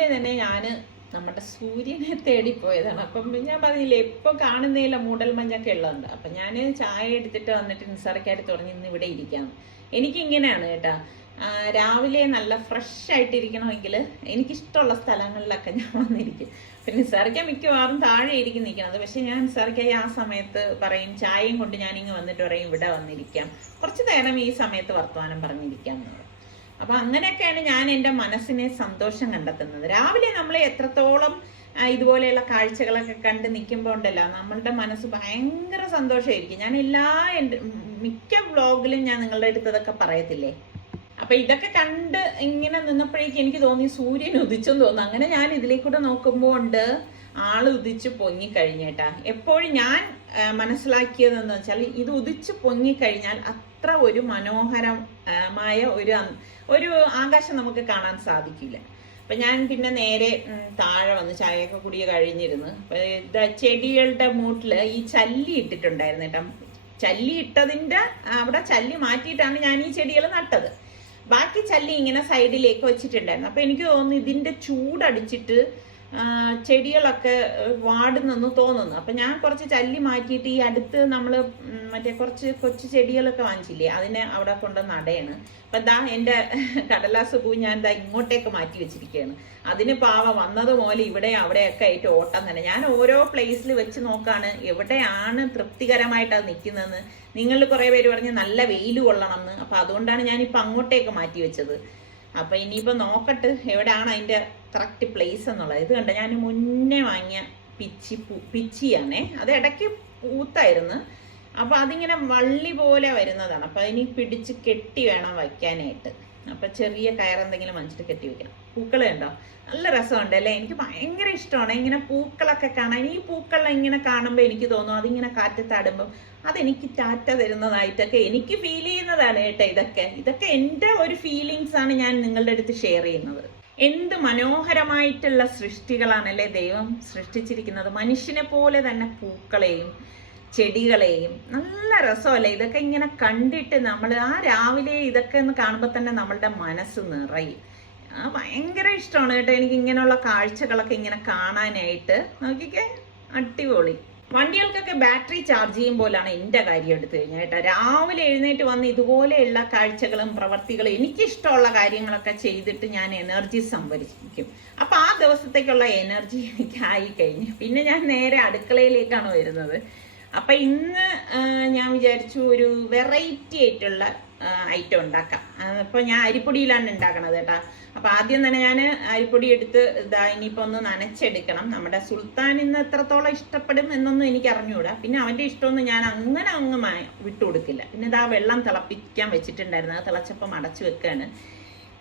രാവിലെ തന്നെ ഞാൻ നമ്മുടെ സൂര്യനെ തേടിപ്പോയതാണ്. അപ്പം ഞാൻ പറഞ്ഞില്ലേ, എപ്പോൾ കാണുന്നതില്ല മൂടൽമഞ്ഞൊക്കെ ഉള്ളതുണ്ട്. അപ്പം ഞാൻ ചായ എടുത്തിട്ട് വന്നിട്ട് നിസ്സാരക്കായിട്ട് തുടങ്ങി ഇന്ന് ഇവിടെ ഇരിക്കാം. എനിക്കിങ്ങനെയാണ് കേട്ടാ, രാവിലെ നല്ല ഫ്രഷ് ആയിട്ടിരിക്കണമെങ്കിൽ എനിക്കിഷ്ടമുള്ള സ്ഥലങ്ങളിലൊക്കെ ഞാൻ വന്നിരിക്കും. പിന്നെ നിസ്സാരക്ക മിക്കവാറും താഴെ ഇരിക്കും നിൽക്കുന്നത്. പക്ഷെ ഞാൻ നിസ്സാരക്കായി ആ സമയത്ത് പറയും, ചായയും കൊണ്ട് ഞാനിങ്ങ് വന്നിട്ട് പറയും ഇവിടെ വന്നിരിക്കാം, കുറച്ച് നേരം ഈ സമയത്ത് വർത്തമാനം പറഞ്ഞിരിക്കാം എന്നുള്ളത്. അപ്പൊ അങ്ങനെയൊക്കെയാണ് ഞാൻ എൻ്റെ മനസ്സിനെ സന്തോഷം കണ്ടെത്തുന്നത്. രാവിലെ നമ്മൾ എത്രത്തോളം ഇതുപോലെയുള്ള കാഴ്ചകളൊക്കെ കണ്ട് നിൽക്കുമ്പോൾ ഉണ്ടല്ലോ, നമ്മളുടെ മനസ്സ് ഭയങ്കര സന്തോഷമായിരിക്കും. ഞാൻ മിക്ക വ്ളോഗിലും ഞാൻ നിങ്ങളുടെ അടുത്തതൊക്കെ പറയത്തില്ലേ. അപ്പൊ ഇതൊക്കെ കണ്ട് ഇങ്ങനെ നിന്നപ്പോഴേക്കും എനിക്ക് തോന്നി സൂര്യൻ ഉദിച്ചെന്ന് തോന്നുന്നു. അങ്ങനെ ഞാൻ ഇതിലേക്കൂടെ നോക്കുമ്പോൾ ഉണ്ട് ആള് ഉദിച്ച് പൊങ്ങിക്കഴിഞ്ഞേട്ടാ. എപ്പോഴും ഞാൻ മനസ്സിലാക്കിയതെന്ന് വെച്ചാൽ ഇത് ഉദിച്ച് പൊങ്ങിക്കഴിഞ്ഞാൽ അത്ര ഒരു മനോഹരമായ ഒരു ആകാശം നമുക്ക് കാണാൻ സാധിക്കില്ല. അപ്പൊ ഞാൻ പിന്നെ നേരെ താഴെ വന്ന് ചായയൊക്കെ കുടിയ കഴിഞ്ഞിരുന്നു. ചെടികളുടെ മൂട്ടില് ഈ ചല്ലി ഇട്ടിട്ടുണ്ടായിരുന്നു കേട്ടോ. ചല്ലി ഇട്ടതിന്റെ അവിടെ ചല്ലി മാറ്റിയിട്ടാണ് ഞാൻ ഈ ചെടികൾ നട്ടത്. ബാക്കി ചല്ലി ഇങ്ങനെ സൈഡിലേക്ക് വെച്ചിട്ടുണ്ടായിരുന്നു. അപ്പൊ എനിക്ക് തോന്നുന്നു ഇതിന്റെ ചൂടടിച്ചിട്ട് ചെടികളൊക്കെ വാടുന്നെന്ന് തോന്നുന്നു. അപ്പൊ ഞാൻ കുറച്ച് ചല്ലി മാറ്റിയിട്ട് ഈ അടുത്ത് നമ്മള് മറ്റേ കുറച്ച് കൊച്ചു ചെടികളൊക്കെ വാങ്ങിച്ചില്ലേ, അതിനെ അവിടെ കൊണ്ട് നടയാണ്. അപ്പൊ ദാ എന്റെ കടലാസ് പൂ ഞാൻ ദാ ഇങ്ങോട്ടേക്ക് മാറ്റി വെച്ചിരിക്കുകയാണ്. അതിന് പാവ വന്നത് പോലെ ഇവിടെ അവിടെയൊക്കെ ആയിട്ട് ഓട്ടം തന്നെ. ഞാൻ ഓരോ പ്ലേസിൽ വെച്ച് നോക്കാണ് എവിടെയാണ് തൃപ്തികരമായിട്ട് അത് നിൽക്കുന്നതെന്ന്. നിങ്ങൾ കുറെ പേര് പറഞ്ഞ് നല്ല വെയിൽ കൊള്ളണം എന്ന്. അപ്പൊ അതുകൊണ്ടാണ് ഞാനിപ്പോ അങ്ങോട്ടേക്ക് മാറ്റി വെച്ചത്. അപ്പൊ ഇനിയിപ്പോ നോക്കട്ട് എവിടെയാണ് അതിന്റെ കറക്റ്റ് പ്ലേസ് എന്നുള്ളത്. ഇത് കണ്ട, ഞാൻ മുന്നേ വാങ്ങിയ പിച്ചിയാണേ. അത് ഇടയ്ക്ക് പൂത്തായിരുന്നു. അപ്പൊ അതിങ്ങനെ വള്ളി പോലെ വരുന്നതാണ്. അപ്പൊ അതിന് പിടിച്ച് കെട്ടി വേണം വയ്ക്കാനായിട്ട്. അപ്പൊ ചെറിയ കയറെന്തെങ്കിലും വാങ്ങിച്ചിട്ട് കെട്ടി വെക്കണം. പൂക്കൾ കണ്ടോ, നല്ല രസമുണ്ട് അല്ലേ. എനിക്ക് ഭയങ്കര ഇഷ്ടമാണ് ഇങ്ങനെ പൂക്കളൊക്കെ കാണാൻ. ഈ പൂക്കളെ ഇങ്ങനെ കാണുമ്പോൾ എനിക്ക് തോന്നും അതിങ്ങനെ കാറ്റത്താടുമ്പോൾ അതെനിക്ക് ടാറ്റ തരുന്നതായിട്ടൊക്കെ എനിക്ക് ഫീൽ ചെയ്യുന്നതാണ് കേട്ടോ. ഇതൊക്കെ എൻ്റെ ഒരു ഫീലിങ്സ് ആണ് ഞാൻ നിങ്ങളുടെ അടുത്ത് ഷെയർ ചെയ്യുന്നത്. എന്ത് മനോഹരമായിട്ടുള്ള സൃഷ്ടികളാണല്ലേ ദൈവം സൃഷ്ടിച്ചിരിക്കുന്നത്. മനുഷ്യനെ പോലെ തന്നെ പൂക്കളെയും ചെടികളെയും. നല്ല രസമല്ലേ ഇതൊക്കെ ഇങ്ങനെ കണ്ടിട്ട്. നമ്മൾ ആ രാവിലെ ഇതൊക്കെ ഒന്ന് കാണുമ്പോൾ തന്നെ നമ്മളുടെ മനസ്സ് നിറയും. ഭയങ്കര ഇഷ്ടമാണ് കേട്ടോ എനിക്ക് ഇങ്ങനെയുള്ള കാഴ്ചകളൊക്കെ ഇങ്ങനെ കാണാനായിട്ട്. നോക്കിക്കേ, അടിപൊളി. വണ്ടികൾക്കൊക്കെ ബാറ്ററി ചാർജ് ചെയ്യുമ്പോഴാണ് എൻ്റെ കാര്യം എടുത്തു കഴിഞ്ഞാൽ കേട്ടോ. രാവിലെ എഴുന്നേറ്റ് വന്ന് ഇതുപോലെയുള്ള കാഴ്ചകളും പ്രവർത്തികളും എനിക്കിഷ്ടമുള്ള കാര്യങ്ങളൊക്കെ ചെയ്തിട്ട് ഞാൻ എനർജി സംഭരിക്കും. അപ്പൊ ആ ദിവസത്തേക്കുള്ള എനർജി എനിക്ക് ആയിക്കഴിഞ്ഞു പിന്നെ ഞാൻ നേരെ അടുക്കളയിലേക്കാണ് വരുന്നത്. അപ്പൊ ഇന്ന് ഞാൻ വിചാരിച്ചു ഒരു വെറൈറ്റി ആയിട്ടുള്ള ഐറ്റം ഉണ്ടാക്കാം. അപ്പൊ ഞാൻ അരിപ്പൊടിയിലാണ് ഉണ്ടാക്കണത് കേട്ടാ. അപ്പൊ ആദ്യം തന്നെ ഞാൻ അരിപ്പൊടി എടുത്ത് ഇതാ ഇനിയിപ്പോ ഒന്ന് നനച്ചെടുക്കണം. നമ്മുടെ സുൽത്താൻ ഇന്ന് എത്രത്തോളം ഇഷ്ടപ്പെടും എന്നൊന്നും എനിക്ക് അറിഞ്ഞുകൂടാ. പിന്നെ അവന്റെ ഇഷ്ടമൊന്നും ഞാൻ അങ്ങ് വിട്ടുകൊടുക്കില്ല. പിന്നെ ഇതാ വെള്ളം തിളപ്പിക്കാൻ വെച്ചിട്ടുണ്ടായിരുന്നു. അത് തിളച്ചപ്പം അടച്ചു വെക്കാണ്.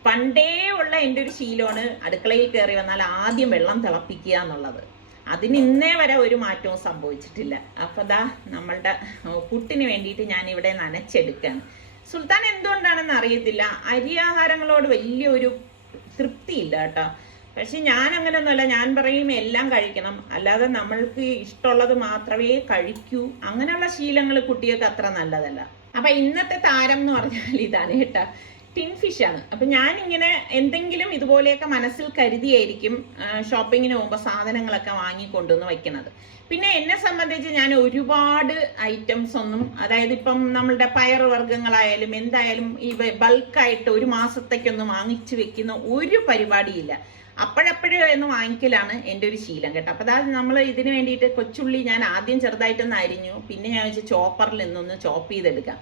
പണ്ടേ ഉള്ള എൻ്റെ ഒരു ശീലമാണ് അടുക്കളയിൽ കയറി വന്നാൽ ആദ്യം വെള്ളം തിളപ്പിക്കുക എന്നുള്ളത്. അതിന് ഇന്നേ വരെ ഒരു മാറ്റവും സംഭവിച്ചിട്ടില്ല. അപ്പൊ ദാ നമ്മളുടെ പുട്ടിന് വേണ്ടിയിട്ട് ഞാൻ ഇവിടെ നനച്ചെടുക്കാണ്. സുൽത്താൻ എന്തുകൊണ്ടാണെന്ന് അറിയത്തില്ല, അരി ആഹാരങ്ങളോട് വലിയൊരു തൃപ്തിയില്ല കേട്ടോ. പക്ഷെ ഞാൻ അങ്ങനെയൊന്നുമല്ല. ഞാൻ പറയും എല്ലാം കഴിക്കണം, അല്ലാതെ നമ്മൾക്ക് ഇഷ്ടമുള്ളത് മാത്രമേ കഴിക്കൂ. അങ്ങനെയുള്ള ശീലങ്ങൾ കുട്ടികൾക്ക് അത്ര നല്ലതല്ല. അപ്പൊ ഇന്നത്തെ താരം എന്ന് പറഞ്ഞാൽ ഇതാണ് കേട്ടോ, ടിൻ ഫിഷ് ആണ്. അപ്പൊ ഞാനിങ്ങനെ എന്തെങ്കിലും ഇതുപോലെയൊക്കെ മനസ്സിൽ കരുതിയായിരിക്കും ഷോപ്പിങ്ങിന് പോകുമ്പോൾ സാധനങ്ങളൊക്കെ വാങ്ങിക്കൊണ്ടുവന്ന് വയ്ക്കുന്നത്. പിന്നെ എന്നെ സംബന്ധിച്ച് ഞാൻ ഒരുപാട് ഐറ്റംസ് ഒന്നും, അതായത് ഇപ്പം നമ്മളുടെ പയർ വർഗ്ഗങ്ങളായാലും എന്തായാലും ഈ ബൾക്കായിട്ട് ഒരു മാസത്തേക്കൊന്നും വാങ്ങിച്ചു വെക്കുന്ന ഒരു പരിപാടിയില്ല. അപ്പോഴപ്പോഴും എന്ന് വാങ്ങിക്കലാണ് എൻ്റെ ഒരു ശീലം കേട്ടോ. അപ്പൊ അതായത് നമ്മൾ ഇതിന് വേണ്ടിയിട്ട് കൊച്ചുള്ളി ഞാൻ ആദ്യം ചെറുതായിട്ടൊന്ന് അരിഞ്ഞു. പിന്നെ ഞാൻ വെച്ച് ചോപ്പറിൽ നിന്നൊന്ന് ചോപ്പ് ചെയ്തെടുക്കാം.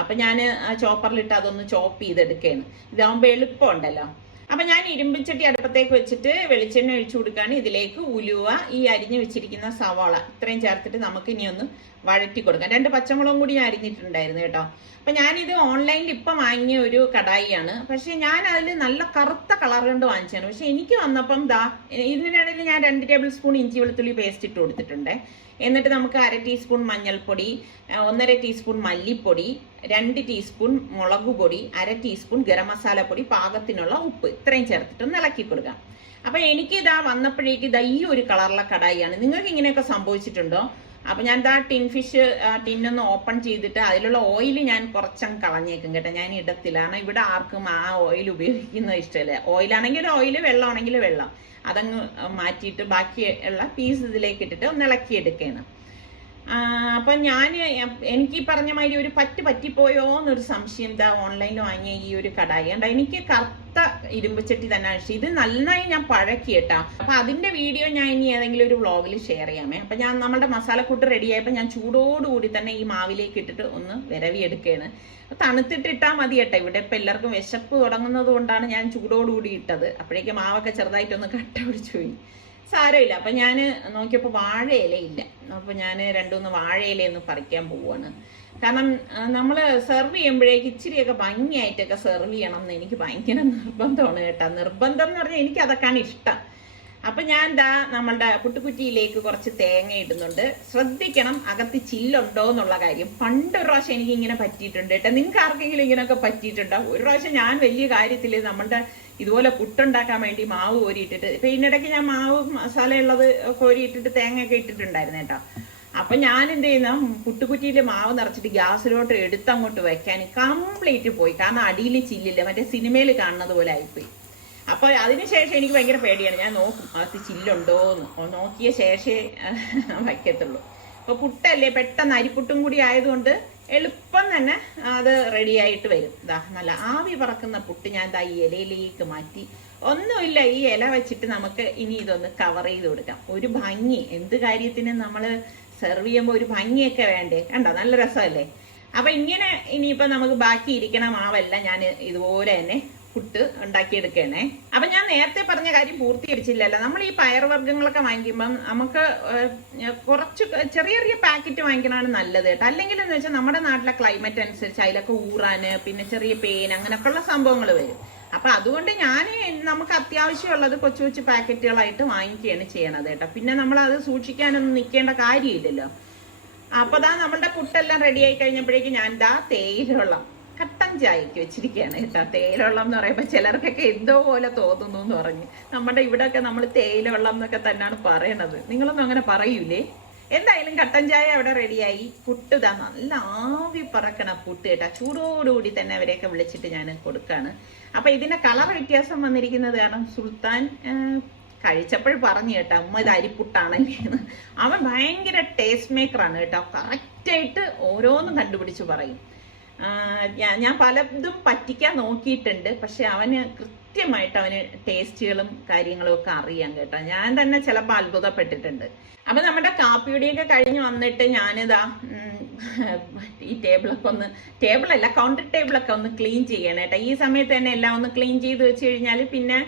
അപ്പൊ ഞാൻ ചോപ്പറിലിട്ട് അതൊന്ന് ചോപ്പ് ചെയ്തെടുക്കുകയാണ്. ഇതാകുമ്പോൾ എളുപ്പമുണ്ടല്ലോ. അപ്പൊ ഞാൻ ഇരുമ്പിച്ചട്ടി അടുപ്പത്തേക്ക് വെച്ചിട്ട് വെളിച്ചെണ്ണ ഒഴിച്ചു കൊടുക്കുകയാണ്. ഇതിലേക്ക് ഉലുവ, ഈ അരിഞ്ഞു വെച്ചിരിക്കുന്ന സവാള ഇത്രയും ചേർത്തിട്ട് നമുക്ക് ഇനി ഒന്ന് വഴറ്റി കൊടുക്കാം. 2 പച്ചമുളകും കൂടി അരിഞ്ഞിട്ടുണ്ടായിരുന്നു കേട്ടോ. അപ്പൊ ഞാനിത് ഓൺലൈനിൽ ഇപ്പം വാങ്ങിയ ഒരു കടായിയാണ്. പക്ഷെ ഞാൻ അതിൽ നല്ല കറുത്ത കളർ കൊണ്ട് വാങ്ങിച്ചാണ്. പക്ഷെ എനിക്ക് വന്നപ്പം ഇതിനിടയിൽ ഞാൻ 2 ടേബിൾ സ്പൂൺ ഇഞ്ചി വെളുത്തുള്ളി പേസ്റ്റ് ഇട്ട് കൊടുത്തിട്ടുണ്ട്. എന്നിട്ട് നമുക്ക് 1/2 ടീസ്പൂൺ മഞ്ഞൾപ്പൊടി, 1.5 ടീസ്പൂൺ മല്ലിപ്പൊടി, 2 ടീസ്പൂൺ മുളക് പൊടി, 1/2 ടീസ്പൂൺ ഗരം മസാല പൊടി, പാകത്തിനുള്ള ഉപ്പ് ഇത്രയും ചേർത്തിട്ട് ഒന്ന് ഇളക്കി കൊടുക്കാം. അപ്പൊ എനിക്ക് ഇതാ വന്നപ്പോഴേക്ക് ഇതാ ഈ ഒരു കളറിലെ കടായിയാണ്. നിങ്ങൾക്ക് ഇങ്ങനെയൊക്കെ സംഭവിച്ചിട്ടുണ്ടോ? അപ്പൊ ഞാൻ ഇതാ ടിൻ ഫിഷ് ടിന്നൊന്ന് ഓപ്പൺ ചെയ്തിട്ട് അതിലുള്ള ഓയിൽ ഞാൻ കുറച്ചങ്ങ് കളഞ്ഞേക്കും കേട്ടോ. ഞാൻ ഇടത്തില്ല, കാരണം ഇവിടെ ആർക്കും ആ ഓയിൽ ഉപയോഗിക്കുന്നത് ഇഷ്ടമല്ല. ഓയിലാണെങ്കിൽ ഓയിൽ, വെള്ളമാണെങ്കിൽ വെള്ളം, അതങ്ങ് മാറ്റിയിട്ട് ബാക്കിയുള്ള പീസ് ഇതിലേക്ക് ഇട്ടിട്ട് ഒന്ന് ഇളക്കി എടുക്കണം. അപ്പൊ എനിക്ക് ഈ പറഞ്ഞ മാതിരി ഒരു പറ്റിപ്പോയോ എന്നൊരു സംശയം. ഇതാ ഓൺലൈനിൽ വാങ്ങിയ ഈ ഒരു കടായി ഉണ്ട്, എനിക്ക് കറുത്ത ഇരുമ്പുചട്ടി തന്നെ ഇഷ്ടം. ഇത് നന്നായി ഞാൻ പഴക്കി കേട്ടാ. അപ്പൊ അതിന്റെ വീഡിയോ ഞാൻ ഇനി ഏതെങ്കിലും ഒരു വ്ളോഗിൽ ഷെയർ ചെയ്യാമേ. അപ്പൊ ഞാൻ നമ്മുടെ മസാലക്കൂട്ട് റെഡി ആയപ്പോ ഞാൻ ചൂടോടുകൂടി തന്നെ ഈ മാവിലേക്ക് ഇട്ടിട്ട് ഒന്ന് വിരവിയെടുക്കുകയാണ്. തണുത്തിട്ടിട്ടാ മതി കേട്ടോ. ഇവിടെ ഇപ്പൊ എല്ലാവർക്കും വിശപ്പ് തുടങ്ങുന്നത് കൊണ്ടാണ് ഞാൻ ചൂടോടുകൂടി ഇട്ടത്. അപ്പോഴേക്കും മാവൊക്കെ ചെറുതായിട്ടൊന്ന് കട്ട പിടിച്ചു പോയി. സാരമില്ല. അപ്പൊ ഞാൻ നോക്കിയപ്പോൾ വാഴയിലയില്ല. അപ്പൊ ഞാൻ 2-3 വാഴയിലയൊന്ന് പറിക്കാൻ പോവാണ്. കാരണം നമ്മൾ സെർവ് ചെയ്യുമ്പോഴേക്ക് ഇച്ചിരിയൊക്കെ ഭംഗിയായിട്ടൊക്കെ സെർവ് ചെയ്യണം എന്ന് എനിക്ക് ഭയങ്കര നിർബന്ധമാണ് കേട്ടോ. നിർബന്ധം എന്ന് പറഞ്ഞാൽ എനിക്ക് അതൊക്കെയാണ് ഇഷ്ടം. അപ്പൊ ഞാൻ നമ്മളുടെ പുട്ടുകുറ്റിയിലേക്ക് കുറച്ച് തേങ്ങ ഇടുന്നുണ്ട്. ശ്രദ്ധിക്കണം അകത്ത് ചില്ലുണ്ടോ എന്നുള്ള കാര്യം. പണ്ടൊരു പ്രാവശ്യം എനിക്ക് ഇങ്ങനെ പറ്റിയിട്ടുണ്ട് കേട്ടോ. നിങ്ങൾക്ക് ആർക്കെങ്കിലും ഇങ്ങനെയൊക്കെ പറ്റിയിട്ടുണ്ടോ? ഒരു പ്രാവശ്യം ഞാൻ വലിയ കാര്യത്തിൽ നമ്മളുടെ ഇതുപോലെ പുട്ടുണ്ടാക്കാൻ വേണ്ടി മാവ് കോരിയിട്ടിട്ട്, ഇപ്പൊ ഇതിനിടയ്ക്ക് ഞാൻ മാവ് മസാല ഉള്ളത് കോരിയിട്ടിട്ട് തേങ്ങയൊക്കെ ഇട്ടിട്ടുണ്ടായിരുന്നു കേട്ടോ. അപ്പൊ ഞാൻ എന്ത് ചെയ്യുന്ന, പുട്ടുകുറ്റിയിൽ മാവ് നിറച്ചിട്ട് ഗ്യാസിലോട്ട് എടുത്തങ്ങോട്ട് വെക്കാൻ കംപ്ലീറ്റ് പോയി. കാരണം അടിയിൽ ചില്ലില്ല, മറ്റേ സിനിമയിൽ കാണുന്നത് പോലെ ആയിപ്പോയി. അപ്പൊ അതിനുശേഷം എനിക്ക് ഭയങ്കര പേടിയാണ്. ഞാൻ നോക്കും അകത്ത് ചില്ലുണ്ടോന്ന്, നോക്കിയ ശേഷമേ വയ്ക്കത്തുള്ളൂ. അപ്പൊ പുട്ടല്ലേ, പെട്ടെന്ന് അരിപ്പുട്ടും കൂടി ആയതുകൊണ്ട് എളുപ്പം തന്നെ അത് റെഡി ആയിട്ട് വരും. നല്ല ആവി പറക്കുന്ന പുട്ട് ഞാൻ ഈ ഇലയിലേക്ക് മാറ്റി. ഒന്നുമില്ല, ഈ ഇല വെച്ചിട്ട് നമുക്ക് ഇനി ഇതൊന്ന് കവർ ചെയ്ത് കൊടുക്കാം. ഒരു ഭംഗി, എന്ത് കാര്യത്തിന് നമ്മൾ സെർവ് ചെയ്യുമ്പോൾ ഒരു ഭംഗിയൊക്കെ വേണ്ടേ? കണ്ടോ, നല്ല രസമല്ലേ? അപ്പൊ ഇങ്ങനെ ഇനിയിപ്പോ നമുക്ക് ബാക്കി ഇരിക്കണ മാവെല്ലാം ഞാൻ ഇതുപോലെ തന്നെ പുട്ട് ഉണ്ടാക്കിയെടുക്കണേ. അപ്പൊ ഞാൻ നേരത്തെ പറഞ്ഞ കാര്യം പൂർത്തീകരിച്ചില്ലല്ലോ. നമ്മൾ ഈ പയർവർഗ്ഗങ്ങളൊക്കെ വാങ്ങിക്കുമ്പം നമുക്ക് കുറച്ച് ചെറിയ ചെറിയ പാക്കറ്റ് വാങ്ങിക്കണതാണ് നല്ലത് കേട്ടോ. അല്ലെങ്കിൽ എന്ന് വെച്ചാൽ നമ്മുടെ നാട്ടിലെ ക്ലൈമറ്റ് അനുസരിച്ച് അതിലൊക്കെ ഊറാന്, പിന്നെ ചെറിയ പേൻ, അങ്ങനെയൊക്കെയുള്ള സംഭവങ്ങൾ വരും. അപ്പൊ അതുകൊണ്ട് നമുക്ക് അത്യാവശ്യമുള്ളത് കൊച്ചു കൊച്ചു പാക്കറ്റുകളായിട്ട് വാങ്ങിക്കുകയാണ് ചെയ്യണത് കേട്ടോ. പിന്നെ നമ്മൾ അത് സൂക്ഷിക്കാനൊന്നും നിൽക്കേണ്ട കാര്യമില്ലല്ലോ. അപ്പൊ നമ്മളുടെ പുട്ടെല്ലാം റെഡി ആയി കഴിഞ്ഞപ്പോഴേക്കും ഞാൻ തേയിലവെള്ളം കട്ടൻ ചായക്ക് വെച്ചിരിക്കുകയാണ് കേട്ടോ. തേയിലവെള്ളം എന്ന് പറയുമ്പോൾ ചിലർക്കൊക്കെ എന്തോ പോലെ തോന്നുന്നു എന്ന് പറഞ്ഞ്. നമ്മുടെ ഇവിടെയൊക്കെ നമ്മൾ തേയിലവെള്ളം എന്നൊക്കെ തന്നെയാണ് പറയണത്. നിങ്ങളൊന്നും അങ്ങനെ പറയൂലേ? എന്തായാലും കട്ടൻ ചായ അവിടെ റെഡിയായി. പുട്ട് നല്ല ആവി പറക്കണ പുട്ട് കേട്ടാ. ചൂടോടുകൂടി തന്നെ അവരെയൊക്കെ വിളിച്ചിട്ട് ഞാൻ കൊടുക്കാണ്. അപ്പൊ ഇതിന്റെ കളർ വ്യത്യാസം വന്നിരിക്കുന്നത് കാരണം സുൽത്താൻ കഴിച്ചപ്പോൾ പറഞ്ഞു കേട്ടോ, അമ്മ ഇത് അരിപ്പുട്ടാണല്ലേ. അവൻ ഭയങ്കര ടേസ്റ്റ് മേക്കറാണ് കേട്ടോ. കറക്റ്റായിട്ട് ഓരോന്നും കണ്ടുപിടിച്ച് പറയും. ഞാൻ പലതും പറ്റിക്കാൻ നോക്കിയിട്ടുണ്ട്, പക്ഷെ അവന് കൃത്യമായിട്ട് അവന് ടേസ്റ്റുകളും കാര്യങ്ങളും ഒക്കെ അറിയാം കേട്ടോ. ഞാൻ തന്നെ ചിലപ്പോൾ അത്ഭുതപ്പെട്ടിട്ടുണ്ട്. അപ്പൊ നമ്മുടെ കാപ്പിയുടെയൊക്കെ കഴിഞ്ഞ് വന്നിട്ട് ഞാനിതാ ഈ ടേബിളല്ല കൗണ്ടർ ടേബിളൊക്കെ ഒന്ന് ക്ലീൻ ചെയ്യണം കേട്ടോ. ഈ സമയത്ത് തന്നെ എല്ലാം ഒന്ന് ക്ലീൻ ചെയ്ത് വെച്ച് കഴിഞ്ഞാൽ പിന്നെ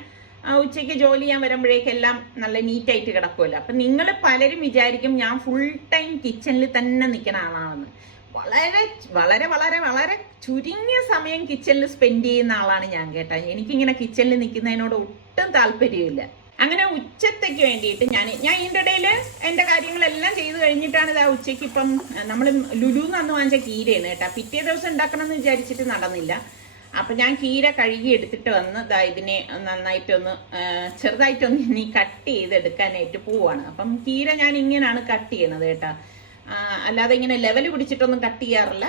ഉച്ചയ്ക്ക് ജോലി ചെയ്യാൻ വരുമ്പോഴേക്കെല്ലാം നല്ല നീറ്റായിട്ട് കിടക്കുമല്ലോ. അപ്പൊ നിങ്ങൾ പലരും വിചാരിക്കും ഞാൻ ഫുൾ ടൈം കിച്ചണിൽ തന്നെ നിൽക്കുന്ന ആളാണെന്ന്. വളരെ വളരെ വളരെ വളരെ ചുരുങ്ങിയ സമയം കിച്ചണിൽ സ്പെൻഡ് ചെയ്യുന്ന ആളാണ് ഞാൻ കേട്ടോ. എനിക്കിങ്ങനെ കിച്ചണിൽ നിൽക്കുന്നതിനോട് ഒട്ടും താല്പര്യമില്ല. അങ്ങനെ ഉച്ചത്തേക്ക് വേണ്ടിയിട്ട് ഞാൻ ഇതിൻ്റെ ഇടയിൽ എൻ്റെ കാര്യങ്ങളെല്ലാം ചെയ്ത് കഴിഞ്ഞിട്ടാണ് ഇതാ ഉച്ചയ്ക്ക് ഇപ്പം നമ്മൾ ലുലുന്ന് അന്ന് വാങ്ങിച്ച കീരയാണ് കേട്ടോ. പിറ്റേ ദിവസം ഉണ്ടാക്കണം എന്ന് വിചാരിച്ചിട്ട് നടന്നില്ല. അപ്പം ഞാൻ കീര കഴുകി എടുത്തിട്ട് വന്ന് ഇതിനെ നന്നായിട്ടൊന്ന് ചെറുതായിട്ടൊന്ന് ഇനി കട്ട് ചെയ്തെടുക്കാനായിട്ട് പോവാണ്. അപ്പം കീര ഞാൻ ഇങ്ങനെയാണ് കട്ട് ചെയ്യണത് കേട്ടോ. അല്ലാതെ ഇങ്ങനെ ലെവൽ പിടിച്ചിട്ടൊന്നും കട്ട് ചെയ്യാറില്ല.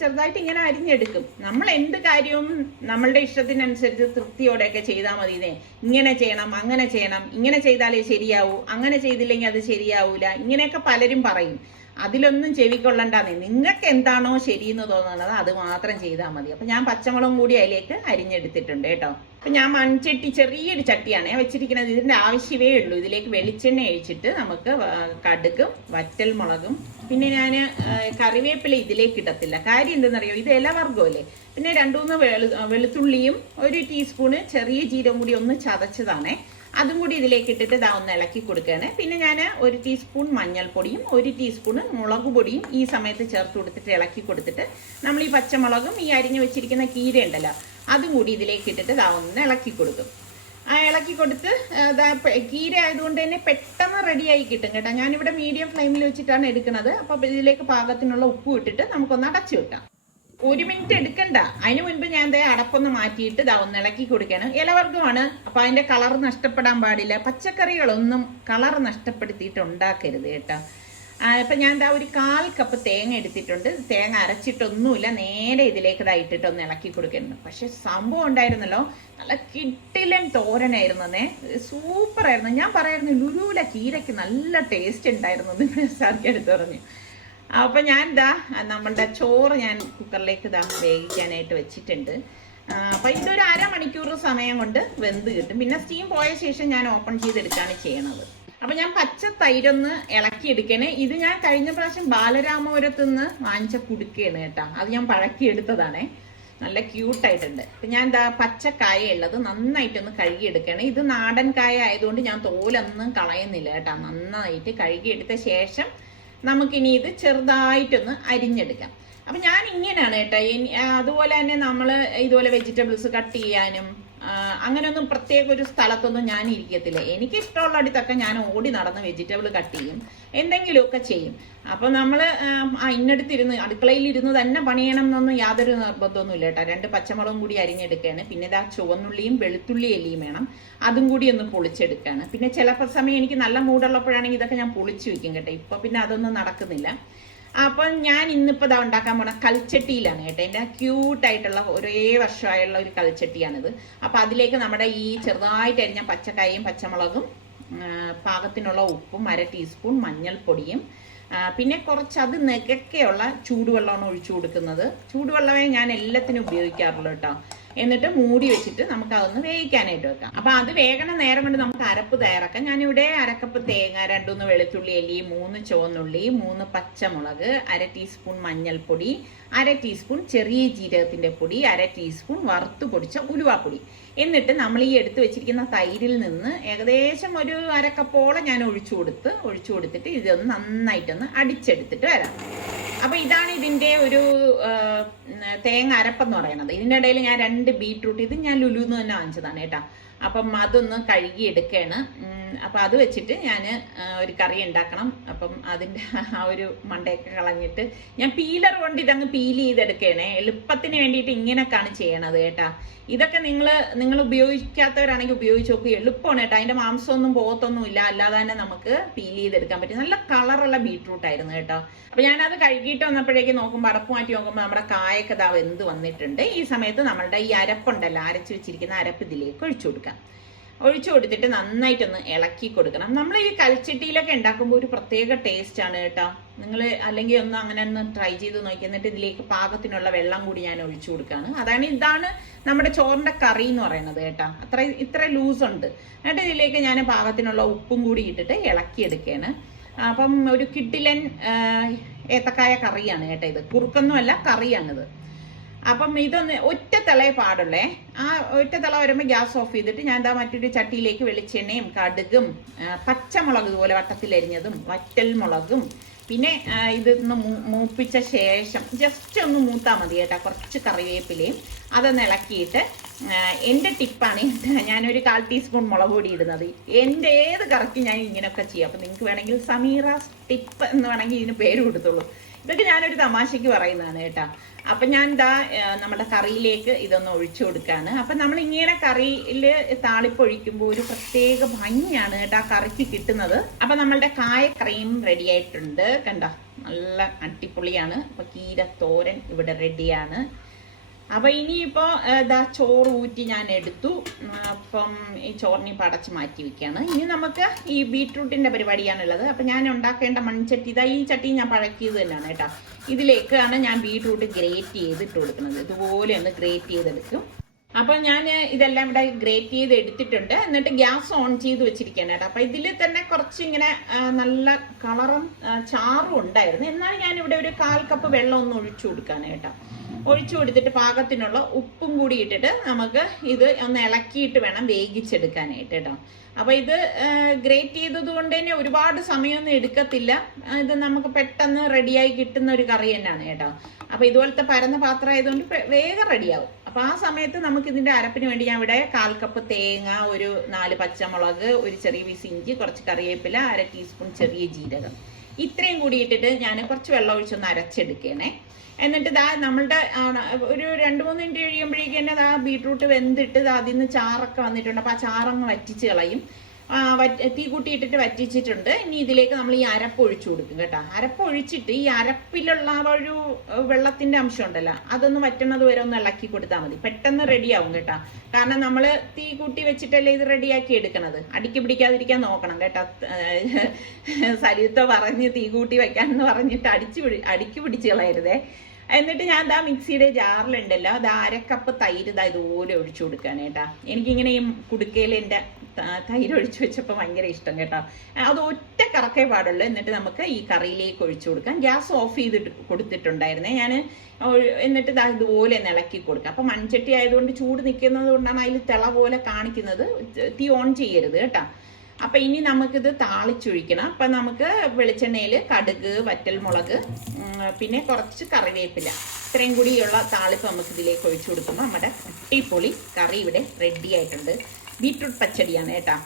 ചെറുതായിട്ട് ഇങ്ങനെ അരിഞ്ഞെടുക്കും. നമ്മൾ എന്ത് കാര്യവും നമ്മളുടെ ഇഷ്ടത്തിനനുസരിച്ച് തൃപ്തിയോടെയൊക്കെ ചെയ്താൽ മതി. ഇങ്ങനെ ചെയ്യണം, അങ്ങനെ ചെയ്യണം, ഇങ്ങനെ ചെയ്താലേ ശരിയാവൂ, അങ്ങനെ ചെയ്തില്ലെങ്കിൽ അത് ശരിയാവൂല, ഇങ്ങനെയൊക്കെ പലരും പറയും. അതിലൊന്നും ചെവിക്കൊള്ളണ്ടാന്നേ. നിങ്ങൾക്ക് എന്താണോ ശരിയെന്ന് തോന്നുന്നത് അത് മാത്രം ചെയ്താൽ മതി. അപ്പൊ ഞാൻ പച്ചമുളകും കൂടി അതിലേക്ക് അരിഞ്ഞെടുത്തിട്ടുണ്ട് കേട്ടോ. അപ്പൊ ഞാൻ മൺചട്ടി, ചെറിയൊരു ചട്ടിയാണ് വെച്ചിരിക്കുന്നത്. ഇതിന്റെ ആവശ്യമേ ഉള്ളൂ. ഇതിലേക്ക് വെളിച്ചെണ്ണ ഒഴിച്ചിട്ട് നമുക്ക് കടുകും വറ്റൽ മുളകും പിന്നെ ഞാൻ കറിവേപ്പില ഇതിലേക്ക് ഇടത്തില്ല. കാര്യം എന്തെന്നറിയോ, ഇത് ഇലവർഗ്ഗമല്ലേ. പിന്നെ 2-3 വെളുത്തുള്ളിയും 1 ടീസ്പൂണ് ചെറിയ ജീരകം കൂടി ഒന്ന് ചതച്ചതാണേ, അതും കൂടി ഇതിലേക്ക് ഇട്ടിട്ട് ഒന്ന് ഇളക്കി കൊടുക്കുകയാണ്. പിന്നെ ഞാൻ 1 ടീസ്പൂൺ മഞ്ഞൾപ്പൊടിയും 1 ടീസ്പൂൺ മുളക് പൊടിയും ഈ സമയത്ത് ചേർത്ത് കൊടുത്തിട്ട് ഇളക്കി കൊടുത്തിട്ട് നമ്മൾ ഈ പച്ചമുളകും ഈ അരിഞ്ഞു വെച്ചിരിക്കുന്ന കീര ഉണ്ടല്ലോ അതും കൂടി ഇതിലേക്ക് ഇട്ടിട്ട് ഒന്ന് ഇളക്കി കൊടുക്കും. ഇളക്കി കൊടുത്ത് കീര ആയതുകൊണ്ട് തന്നെ പെട്ടെന്ന് റെഡിയായി കിട്ടും കേട്ടോ. ഞാനിവിടെ മീഡിയം ഫ്ലെയിമിൽ വെച്ചിട്ടാണ് എടുക്കുന്നത്. അപ്പം ഇതിലേക്ക് പാകത്തിനുള്ള ഉപ്പ് ഇട്ടിട്ട് നമുക്കൊന്ന് അടച്ചു വെക്കാം. 1 മിനിറ്റ് എടുക്കണ്ട. അതിന് മുൻപ് ഞാൻ അടപ്പൊന്ന് മാറ്റിയിട്ട് ഒന്ന് ഇളക്കി കൊടുക്കണം. ഇലവർഗ്ഗമാണ്, അപ്പൊ അതിന്റെ കളർ നഷ്ടപ്പെടാൻ പാടില്ല. പച്ചക്കറികളൊന്നും കളർ നഷ്ടപ്പെടുത്തിയിട്ട് ഉണ്ടാക്കരുത് കേട്ടോ. ഇപ്പൊ ഞാൻ ഒരു 1/4 കപ്പ് തേങ്ങ എടുത്തിട്ടുണ്ട്. തേങ്ങ അരച്ചിട്ടൊന്നുമില്ല, നേരെ ഇതിലേക്ക് ഇട്ടിട്ട് ഒന്ന് ഇളക്കി കൊടുക്കുന്നുണ്ട്. പക്ഷെ സംഭവം ഉണ്ടായിരുന്നല്ലോ, നല്ല കിട്ടിലൻ തോരനായിരുന്നേ, സൂപ്പർ ആയിരുന്നു. ഞാൻ പറയായിരുന്നു ലുലുവില ചീരയ്ക്ക് നല്ല ടേസ്റ്റ് ഉണ്ടായിരുന്നു സാർക്ക് എടുത്ത് പറഞ്ഞു. അപ്പൊ ഞാൻ നമ്മളുടെ ചോറ് ഞാൻ കുക്കറിലേക്ക് വേവിക്കാനായിട്ട് വെച്ചിട്ടുണ്ട്. അപ്പൊ ഇതൊരു 1/2 മണിക്കൂർ സമയം കൊണ്ട് വെന്ത് കിട്ടും. പിന്നെ സ്റ്റീം പോയ ശേഷം ഞാൻ ഓപ്പൺ ചെയ്തെടുക്കാണ് ചെയ്യണത്. അപ്പൊ ഞാൻ പച്ച തൈരൊന്ന് ഇളക്കി എടുക്കണേ. ഇത് ഞാൻ കഴിഞ്ഞ പ്രാവശ്യം ബാലരാമപുരത്തുനിന്ന് വാങ്ങിച്ച കുടുക്കയാണ് കേട്ടോ. അത് ഞാൻ പഴക്കി എടുത്തതാണേ, നല്ല ക്യൂട്ടായിട്ടുണ്ട്. അപ്പൊ ഞാൻ പച്ചക്കായ ഉള്ളത് നന്നായിട്ടൊന്ന് കഴുകി എടുക്കണേ. ഇത് നാടൻ കായ ആയതുകൊണ്ട് ഞാൻ തോലൊന്നും കളയുന്നില്ല കേട്ടോ. നന്നായിട്ട് കഴുകി എടുത്ത ശേഷം നമുക്കിനി ഇത് ചെറുതായിട്ടൊന്ന് അരിഞ്ഞെടുക്കാം. അപ്പൊ ഞാൻ ഇങ്ങനെയാണ് കേട്ടോ. അതുപോലെ തന്നെ നമ്മള് ഇതുപോലെ വെജിറ്റബിൾസ് കട്ട് ചെയ്യാനും അങ്ങനെയൊന്നും പ്രത്യേക ഒരു സ്ഥലത്തൊന്നും ഞാൻ ഇരിക്കത്തില്ല. എനിക്ക് ഇഷ്ടമുള്ള അടുത്തൊക്കെ ഞാൻ ഓടി നടന്ന് വെജിറ്റബിൾ കട്ട് ചെയ്യും, എന്തെങ്കിലുമൊക്കെ ചെയ്യും. അപ്പൊ നമ്മള് ഇന്നടുത്തിരുന്ന് അടുക്കളയിൽ ഇരുന്ന് തന്നെ പണിയണം എന്നൊന്നും യാതൊരു നിർബന്ധമൊന്നുമില്ല കേട്ടോ. 2 പച്ചമുളകും കൂടി അരിഞ്ഞെടുക്കുകയാണ്. പിന്നെ ചുവന്നുള്ളിയും വെളുത്തുള്ളി എല്ലിയും വേണം, അതും കൂടി ഒന്ന് പൊളിച്ചെടുക്കുകയാണ്. പിന്നെ ചിലപ്പോൾ സമയം എനിക്ക് നല്ല മൂടുള്ളപ്പോഴാണെങ്കിൽ ഇതൊക്കെ ഞാൻ പൊളിച്ചു വെക്കും കേട്ടോ. ഇപ്പൊ പിന്നെ അതൊന്നും നടക്കുന്നില്ല. അപ്പൊ ഞാൻ ഇന്നിപ്പോ ഉണ്ടാക്കാൻ പോണ കൽച്ചട്ടിയിലാണ് കേട്ടോ. എന്റെ ക്യൂട്ടായിട്ടുള്ള ഒരേ വർഷമായുള്ള ഒരു കൽച്ചട്ടിയാണിത്. അപ്പൊ അതിലേക്ക് നമ്മുടെ ഈ ചെറുതായിട്ട് അരിഞ്ഞ പച്ചക്കായും പച്ചമുളകും പാകത്തിനുള്ള ഉപ്പും 1/2 ടീസ്പൂൺ മഞ്ഞൾപ്പൊടിയും പിന്നെ കുറച്ച് അത് നെകക്കെയുള്ള ചൂടുവെള്ളമാണ് ഒഴിച്ചു കൊടുക്കുന്നത്. ചൂടുവെള്ളമേ ഞാൻ എല്ലാത്തിനും ഉപയോഗിക്കാറുള്ളൂ കേട്ടോ. എന്നിട്ട് മൂടി വെച്ചിട്ട് നമുക്ക് അതൊന്ന് വേവിക്കാനായിട്ട് വെക്കാം. അപ്പൊ അത് വേഗണ നേരം കൊണ്ട് നമുക്ക് അരപ്പ് തയ്യാറാക്കാം. ഞാനിവിടെ 1 കപ്പ് തേങ്ങ, 2 വെളുത്തുള്ളി അല്ലി, 3 ചുവന്നുള്ളി, 3 പച്ചമുളക്, 1/2 ടീസ്പൂൺ മഞ്ഞൾപ്പൊടി, 1/2 ടീസ്പൂൺ ചെറിയ ജീരകത്തിന്റെ പൊടി, 1/2 ടീസ്പൂൺ വറുത്ത് പൊടിച്ച ഉലുവാപ്പൊടി. എന്നിട്ട് നമ്മൾ ഈ എടുത്തു വെച്ചിരിക്കുന്ന തൈരിൽ നിന്ന് ഏകദേശം ഒരു 1/2 കപ്പോളം ഞാൻ ഒഴിച്ചു കൊടുത്തിട്ട് ഇതൊന്ന് നന്നായിട്ടൊന്ന് അടിച്ചെടുത്തിട്ട് വരാം. അപ്പൊ ഇതാണ് ഇതിന്റെ ഒരു തേങ്ങ അരപ്പെന്ന് പറയുന്നത്. ഇതിന്റെ ഇടയിൽ ഞാൻ 2 ബീട്രൂട്ട്, ഇത് ഞാൻ ലുലുന്ന് തന്നെ വാങ്ങിച്ചതാണ് കേട്ടാ. അപ്പം അതൊന്ന് കഴുകി എടുക്കുകയാണ്. അപ്പൊ അത് വെച്ചിട്ട് ഞാൻ ഒരു കറി ഉണ്ടാക്കണം. അപ്പം അതിന്റെ ആ ഒരു മണ്ടയൊക്കെ കളഞ്ഞിട്ട് ഞാൻ പീലർ കൊണ്ട് ഇതങ്ങ് പീൽ ചെയ്തെടുക്കണേ. എളുപ്പത്തിന് വേണ്ടിയിട്ട് ഇങ്ങനെയൊക്കെയാണ് ചെയ്യണത് കേട്ടാ. ഇതൊക്കെ നിങ്ങൾ ഉപയോഗിക്കാത്തവരാണെങ്കിൽ ഉപയോഗിച്ച് നോക്കുക, എളുപ്പമാണ് കേട്ടോ. അതിന്റെ മാംസമൊന്നും പോകത്തൊന്നും ഇല്ല, അല്ലാതെ തന്നെ നമുക്ക് പീൽ ചെയ്തെടുക്കാൻ പറ്റും. നല്ല കളറുള്ള ബീട്രൂട്ട് ആയിരുന്നു കേട്ടോ. അപ്പൊ ഞാനത് കഴുകിയിട്ട് വന്നപ്പോഴേക്ക് നോക്കുമ്പോൾ അടപ്പ് മാറ്റി നോക്കുമ്പോൾ നമ്മുടെ കായൊക്കെ വെന്ത് വന്നിട്ടുണ്ട്. ഈ സമയത്ത് നമ്മളുടെ ഈ അരപ്പുണ്ടല്ലോ, അരച്ചു വെച്ചിരിക്കുന്ന അരപ്പ് ഇതിലേക്ക് ഒഴിച്ചു കൊടുക്കാം. ഒഴിച്ചു കൊടുത്തിട്ട് നന്നായിട്ടൊന്ന് ഇളക്കി കൊടുക്കണം. നമ്മൾ ഈ കൽച്ചട്ടിയിലൊക്കെ ഉണ്ടാക്കുമ്പോൾ ഒരു പ്രത്യേക ടേസ്റ്റ് ആണ് കേട്ടോ. നിങ്ങൾ അല്ലെങ്കിൽ ഒന്ന് അങ്ങനെ ഒന്ന് ട്രൈ ചെയ്ത് നോക്കി. എന്നിട്ട് ഇതിലേക്ക് പാകത്തിനുള്ള വെള്ളം കൂടി ഞാൻ ഒഴിച്ചു കൊടുക്കുകയാണ്. ഇതാണ് നമ്മുടെ ചോറിന്റെ കറി എന്ന് പറയുന്നത് കേട്ടോ. ഇത്ര ലൂസ് ഉണ്ട്. എന്നിട്ട് ഇതിലേക്ക് ഞാൻ പാകത്തിനുള്ള ഉപ്പും കൂടി ഇട്ടിട്ട് ഇളക്കിയെടുക്കുകയാണ്. അപ്പം ഒരു കിഡിലൻ ഏത്തക്കായ കറിയാണ് കേട്ടോ. ഇത് കുറുക്കൊന്നുമല്ല, കറിയാണിത്. അപ്പം ഇതൊന്ന് ഒറ്റ തിളയെ പാടുള്ളേ. ആ ഒറ്റ തിള വരുമ്പോൾ ഗ്യാസ് ഓഫ് ചെയ്തിട്ട് ഞാൻ മറ്റൊരു ചട്ടിയിലേക്ക് വെളിച്ചെണ്ണയും കടുകും പച്ചമുളക് ഇതുപോലെ വട്ടത്തിലരിഞ്ഞതും വറ്റൽ മുളകും പിന്നെ ഇതൊന്ന് മൂപ്പിച്ച ശേഷം ജസ്റ്റ് ഒന്ന് മൂത്താൽ മതി കേട്ടോ. കുറച്ച് കറിവേപ്പിലയും അതൊന്ന് ഇളക്കിയിട്ട് എൻ്റെ ടിപ്പാണ് ഞാനൊരു 1/4 ടീസ്പൂൺ മുളക് പൊടി ഇടുന്നത്. എൻ്റെ ഏത് കറിക്ക് ഞാൻ ഇങ്ങനെയൊക്കെ ചെയ്യാം. അപ്പം നിങ്ങൾക്ക് വേണമെങ്കിൽ സമീറാസ് ടിപ്പ് എന്ന് വേണമെങ്കിൽ ഇതിന് പേര് കൊടുത്തോളൂ. ഇതൊക്കെ ഞാനൊരു തമാശയ്ക്ക് പറയുന്നതാണ് കേട്ടോ. അപ്പം ഞാൻ നമ്മുടെ കറിയിലേക്ക് ഇതൊന്ന് ഒഴിച്ചു കൊടുക്കുകയാണ്. അപ്പം നമ്മൾ ഇങ്ങനെ കറിയിൽ താളിപ്പൊഴിക്കുമ്പോൾ ഒരു പ്രത്യേക ഭംഗിയാണ് കേട്ടോ ആ കറിക്ക് കിട്ടുന്നത്. അപ്പം നമ്മളുടെ കായക്കറിയും റെഡി ആയിട്ടുണ്ട് കണ്ടോ, നല്ല അടിപൊളിയാണ്. അപ്പം കീരത്തോരൻ ഇവിടെ റെഡിയാണ്. അപ്പൊ ഇനിയിപ്പോ ചോറ് ഊറ്റി ഞാൻ എടുത്തു. അപ്പം ഈ ചോറിനെ പടച്ച് മാറ്റി വെക്കുകയാണ്. ഇനി നമുക്ക് ഈ ബീട്രൂട്ടിന്റെ പരിപാടിയാണുള്ളത്. അപ്പൊ ഞാൻ ഉണ്ടാക്കേണ്ട മൺചട്ടി ഈ ചട്ടി ഞാൻ പഴക്കിയത് തന്നെയാണ് കേട്ടോ. ഇതിലേക്കാണ് ഞാൻ ബീട്രൂട്ട് ഗ്രേറ്റ് ചെയ്തിട്ട് കൊടുക്കുന്നത്. ഇതുപോലെ ഒന്ന് ഗ്രേറ്റ് ചെയ്തെടുക്കും. അപ്പൊ ഞാൻ ഇതെല്ലാം ഇവിടെ ഗ്രേറ്റ് ചെയ്ത് എടുത്തിട്ടുണ്ട്. എന്നിട്ട് ഗ്യാസ് ഓൺ ചെയ്ത് വെച്ചിരിക്കുകയാണ് കേട്ടോ. അപ്പൊ ഇതിൽ തന്നെ കുറച്ച് ഇങ്ങനെ നല്ല കളറും ചാറും ഉണ്ടായിരുന്നു. എന്നാലും ഞാൻ ഇവിടെ ഒരു 1/4 കപ്പ് വെള്ളം ഒന്ന് ഒഴിച്ചു കൊടുക്കാണ് കേട്ടോ. ഒഴിച്ചു കൊടുത്തിട്ട് പാകത്തിനുള്ള ഉപ്പും കൂടി ഇട്ടിട്ട് നമുക്ക് ഇത് ഒന്ന് ഇളക്കിയിട്ട് വേണം വേവിച്ചെടുക്കാനായിട്ട് കേട്ടോ. അപ്പൊ ഇത് ഗ്രേറ്റ് ചെയ്തത് കൊണ്ട് തന്നെ ഒരുപാട് സമയമൊന്നും എടുക്കത്തില്ല. ഇത് നമുക്ക് പെട്ടെന്ന് റെഡിയായി കിട്ടുന്ന ഒരു കറി തന്നെയാണ് കേട്ടോ. അപ്പൊ ഇതുപോലത്തെ പരന്ന പാത്രം ആയതുകൊണ്ട് വേഗം റെഡിയാവും. അപ്പൊ ആ സമയത്ത് നമുക്ക് ഇതിന്റെ അരപ്പിന് വേണ്ടി ഞാൻ ഇവിടെ 1/4 കപ്പ് തേങ്ങ, ഒരു 4 പച്ചമുളക്, ഒരു ചെറിയ പീസ് ഇഞ്ചി, കുറച്ച് കറിവേപ്പില, 1/2 ടീസ്പൂൺ ചെറിയ ജീരകം, ഇത്രയും കൂടി ഇട്ടിട്ട് ഞാൻ കുറച്ച് വെള്ളം ഒഴിച്ചൊന്ന് അരച്ചെടുക്കണേ. എന്നിട്ട് ഇതാ നമ്മളുടെ ഒരു 2-3 മിനിറ്റ് കഴിയുമ്പോഴേക്കും തന്നെ ഇതാ ബീട്രൂട്ട് വെന്തിട്ട് അതിൽ നിന്ന് ചാറൊക്കെ വന്നിട്ടുണ്ട്. അപ്പോൾ ആ ചാറങ്ങ് വറ്റിച്ച് കളയും. തീ കൂട്ടിയിട്ടിട്ട് വറ്റിച്ചിട്ടുണ്ട്. ഇനി ഇതിലേക്ക് നമ്മൾ ഈ അരപ്പ് ഒഴിച്ചു കൊടുക്കും കേട്ടോ. അരപ്പ് ഒഴിച്ചിട്ട് ഈ അരപ്പിലുള്ള ഒരു വെള്ളത്തിന്റെ അംശം ഉണ്ടല്ലോ, അതൊന്ന് വറ്റണത് വരെ ഒന്ന് ഇളക്കി കൊടുത്താൽ മതി. പെട്ടെന്ന് റെഡിയാവും കേട്ടോ. കാരണം നമ്മൾ തീ കൂട്ടി വെച്ചിട്ടല്ലേ ഇത് റെഡിയാക്കി എടുക്കണത്. അടിക്ക് പിടിക്കാതിരിക്കാൻ നോക്കണം കേട്ടോ. സരിത്ത പറഞ്ഞ് തീ കൂട്ടി വെക്കാനെന്ന് പറഞ്ഞിട്ട് അടിക്ക് പിടിച്ച് കളയരുതേ. എന്നിട്ട് ഞാൻ ദാ മിക്സിയുടെ ജാറിലുണ്ടല്ലോ, അത് 1/2 കപ്പ് തൈര് ഇതാ ഇതുപോലെ ഒഴിച്ചു കൊടുക്കാനേട്ടാ. എനിക്കിങ്ങനെ ഈ കുടുക്കയിൽ എൻ്റെ തൈര് ഒഴിച്ചു വെച്ചപ്പോൾ ഭയങ്കര ഇഷ്ടം കേട്ടോ. അത് ഒറ്റ കറക്കേ പാടുള്ളൂ. എന്നിട്ട് നമുക്ക് ഈ കറിയിലേക്ക് ഒഴിച്ചു കൊടുക്കാം. ഗ്യാസ് ഓഫ് ചെയ്തിട്ട് കൊടുത്തിട്ടുണ്ടായിരുന്നേ ഞാൻ. എന്നിട്ട് ഇതുപോലെ ഇളക്കി കൊടുക്കാം. അപ്പം മൺചട്ടി ആയതുകൊണ്ട് ചൂട് നിൽക്കുന്നത് കൊണ്ടാണ് അതിൽ തിള പോലെ കാണിക്കുന്നത്. തീ ഓൺ ചെയ്യരുത് കേട്ടോ. അപ്പം ഇനി നമുക്കിത് താളിച്ചൊഴിക്കണം. അപ്പം നമുക്ക് വെളിച്ചെണ്ണയിൽ കടുക്, വറ്റൽമുളക്, പിന്നെ കുറച്ച് കറിവേപ്പില, ഇത്രയും കൂടിയുള്ള താളിപ്പ് നമുക്ക് ഇതിലേക്ക് ഒഴിച്ചു കൊടുക്കുമ്പോൾ നമ്മുടെ അടിപൊളി കറി ഇവിടെ റെഡി ആയിട്ടുണ്ട്. ബീട്രൂട്ട് പച്ചടിയാണ് കേട്ടോ.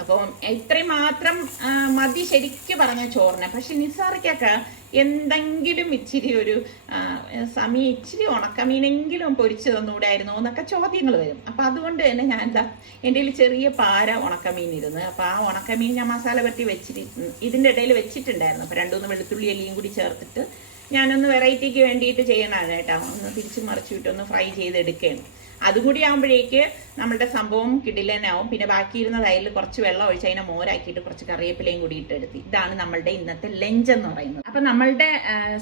അപ്പം ഇത്രയും മാത്രം മതി ശരിക്കും പറഞ്ഞ ചോറിന്. പക്ഷെ നിസാറിക്കൊക്കെ എന്തെങ്കിലും ഇച്ചിരി ഒരു സമയം ഇച്ചിരി ഉണക്കമീനെങ്കിലും പൊരിച്ചു തന്നുകൂടായിരുന്നോ എന്നൊക്കെ ചോദ്യങ്ങൾ വരും. അപ്പം അതുകൊണ്ട് തന്നെ ഞാൻ എൻ്റെ കയ്യിൽ ചെറിയ പാര ഉണക്കമീൻ ഇരുന്ന്. അപ്പം ആ ഉണക്കമീൻ ഞാൻ മസാല പറ്റി ഇതിൻ്റെ ഇടയിൽ വെച്ചിട്ടുണ്ടായിരുന്നു. അപ്പം 2-3 വെളുത്തുള്ളി എല്ലിയും കൂടി ചേർത്തിട്ട് ഞാനൊന്ന് വെറൈറ്റിക്ക് വേണ്ടിയിട്ട് ചെയ്യണതാണ് കേട്ടോ. ഒന്ന് തിരിച്ച് മറിച്ചിട്ട് ഒന്ന് ഫ്രൈ ചെയ്തെടുക്കുകയാണ്. അതും കൂടി ആകുമ്പോഴേക്ക് നമ്മളുടെ സംഭവം കിടിലനാവും. പിന്നെ ബാക്കിയിരുന്ന തൈരിൽ കുറച്ച് വെള്ളം ഒഴിച്ച് അതിനെ മോരാക്കിയിട്ട് കുറച്ച് കറിവേപ്പിലയും കൂടി ഇട്ടെടുത്ത്. ഇതാണ് നമ്മളുടെ ഇന്നത്തെ ലഞ്ച് എന്ന് പറയുന്നത്. അപ്പൊ നമ്മളുടെ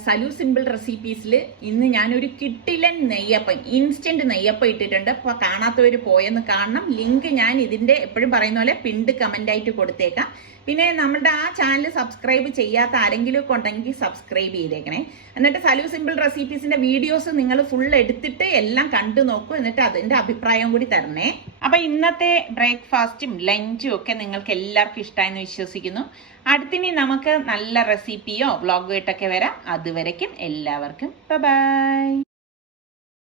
സലു സിമ്പിൾ റെസിപ്പീസിൽ ഇന്ന് ഞാനൊരു കിടിലൻ നെയ്യപ്പം, ഇൻസ്റ്റന്റ് നെയ്യപ്പം ഇട്ടിട്ടുണ്ട്. അപ്പൊ കാണാത്തവർ പോയെന്ന് കാണണം. ലിങ്ക് ഞാൻ ഇതിന്റെ എപ്പോഴും പറയുന്ന പോലെ പിണ്ട് കമന്റ് ആയിട്ട് കൊടുത്തേക്കാം. പിന്നെ നമ്മളുടെ ആ ചാനൽ സബ്സ്ക്രൈബ് ചെയ്യാത്ത ആരെങ്കിലും ഒക്കെ ഉണ്ടെങ്കിൽ സബ്സ്ക്രൈബ് ചെയ്തേക്കണേ. എന്നിട്ട് സലു സിമ്പിൾ റെസിപ്പീസിന്റെ വീഡിയോസ് നിങ്ങൾ ഫുൾ എടുത്തിട്ട് എല്ലാം കണ്ടു നോക്കൂ. എന്നിട്ട് അതിന്റെ അഭിപ്രായം കൂടി തരണേ. അപ്പൊ ഇന്നത്തെ ബ്രേക്ക്ഫാസ്റ്റും ലഞ്ചും ഒക്കെ നിങ്ങൾക്ക് എല്ലാവർക്കും ഇഷ്ടമായെന്ന് വിശ്വസിക്കുന്നു. അടുത്തിനി നമുക്ക് നല്ല റെസിപ്പിയോ വ്ളോഗോ ഇട്ടൊക്കെ വരാം. അതുവരയ്ക്കും എല്ലാവർക്കും ബൈ.